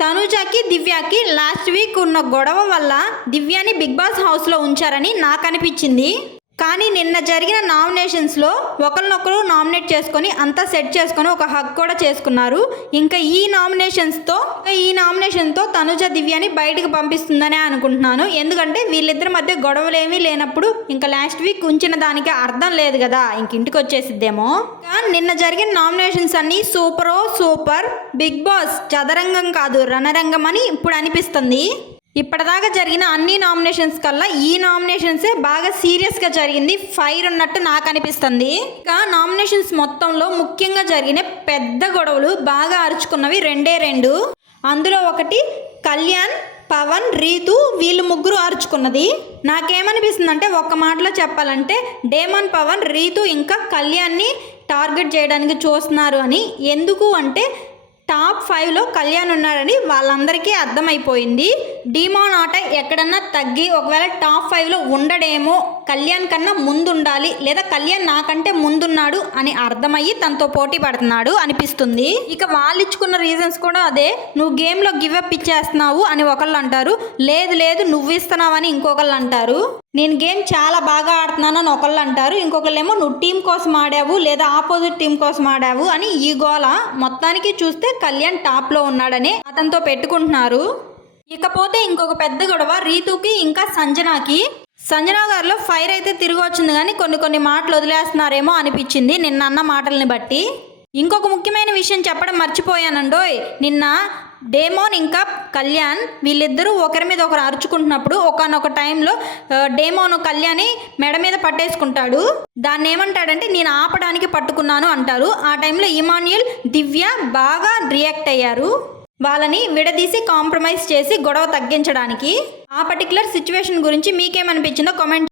తనుజాకి దివ్యకి last week ఉన్న గొడవ వల్ల దివ్యాని బిగ్ బాస్ హౌస్లో ఉంచారని నాకు అనిపించింది కానీ నిన్న జరిగిన నామినేషన్స్లో ఒకరినొకరు నామినేట్ చేసుకొని అంతా సెట్ చేసుకొని ఒక హక్ కూడా చేసుకున్నారు. ఇంకా ఈ నామినేషన్స్తో ఈ నామినేషన్తో తనుజ దివ్యాని బయటకు పంపిస్తుందనే అనుకుంటున్నాను. ఎందుకంటే వీళ్ళిద్దరి మధ్య గొడవలు ఏమీ లేనప్పుడు ఇంకా లాస్ట్ వీక్ ఉంచిన దానికి అర్థం లేదు కదా ఇంక ఇంటికి వచ్చేసిద్దేమో. నిన్న జరిగిన నామినేషన్స్ అన్నీ సూపరో సూపర్ బిగ్ బాస్ చదరంగం కాదు రణరంగం అని ఇప్పుడు అనిపిస్తుంది. ఇప్పటిదాకా జరిగిన అన్ని నామినేషన్స్ కల్లా ఈ నామినేషన్సే బాగా సీరియస్గా జరిగింది. ఫైర్ ఉన్నట్టు నాకు అనిపిస్తుంది. ఇంకా నామినేషన్స్ మొత్తంలో ముఖ్యంగా జరిగిన పెద్ద గొడవలు బాగా అరుచుకున్నవి రెండే రెండు. అందులో ఒకటి కళ్యాణ్ పవన్ రీతు వీళ్ళు ముగ్గురు అరుచుకున్నది. నాకేమనిపిస్తుంది అంటే ఒక్క మాటలో చెప్పాలంటే డేమన్ పవన్ రీతు ఇంకా కళ్యాణ్ని టార్గెట్ చేయడానికి చూస్తున్నారు అని. ఎందుకు అంటే టాప్ ఫైవ్లో కళ్యాణ్ ఉన్నాడని వాళ్ళందరికీ అర్థమైపోయింది. డిమాన్ ఎక్కడన్నా తగ్గి ఒకవేళ టాప్ ఫైవ్లో ఉండడేమో కళ్యాణ్ కన్నా ముందుండాలి లేదా కళ్యాణ్ నాకంటే ముందున్నాడు అని అర్థమయ్యి తనతో పోటీ పడుతున్నాడు అనిపిస్తుంది. ఇక వాళ్ళు ఇచ్చుకున్న రీజన్స్ కూడా అదే. నువ్వు గేమ్లో గివప్ ఇచ్చేస్తున్నావు అని ఒకళ్ళు అంటారు. లేదు లేదు నువ్వు ఇస్తున్నావని ఇంకొకళ్ళు అంటారు. నేను గేమ్ చాలా బాగా ఆడుతున్నాను అని ఒకళ్ళు అంటారు. ఇంకొకళ్ళేమో నువ్వు టీం కోసం ఆడావు లేదా ఆపోజిట్ టీం కోసం ఆడావు అని ఈ గోల మొత్తానికి చూస్తే కళ్యాణ్ టాప్లో ఉన్నాడని అతనితో పెట్టుకుంటున్నారు. ఇకపోతే ఇంకొక పెద్ద గొడవ రీతుకి ఇంకా సంజనాకి. సంజనా గారిలో ఫైర్ అయితే తిరిగి వచ్చింది కానీ కొన్ని కొన్ని మాటలు వదిలేస్తున్నారేమో అనిపించింది నిన్న అన్న మాటల్ని బట్టి. ఇంకొక ముఖ్యమైన విషయం చెప్పడం మర్చిపోయానండోయ్. నిన్న డేమోన్ ఇంకా కళ్యాణ్ వీళ్ళిద్దరూ ఒకరి మీద ఒకరు అరుచుకుంటున్నప్పుడు ఒకనొక టైంలో డేమోన్ కళ్యాణి మెడ మీద పట్టేసుకుంటాడు. దాన్ని ఏమంటాడంటే నేను ఆపడానికి పట్టుకున్నాను అంటారు. ఆ టైంలో ఇమాన్యుయల్ దివ్య బాగా రియాక్ట్ అయ్యారు. వాళ్ళని విడదీసి కాంప్రమైజ్ చేసి గొడవ తగ్గించడానికి ఆ పర్టికులర్ సిచ్యువేషన్ గురించి మీకేమనిపించిందో కామెంట్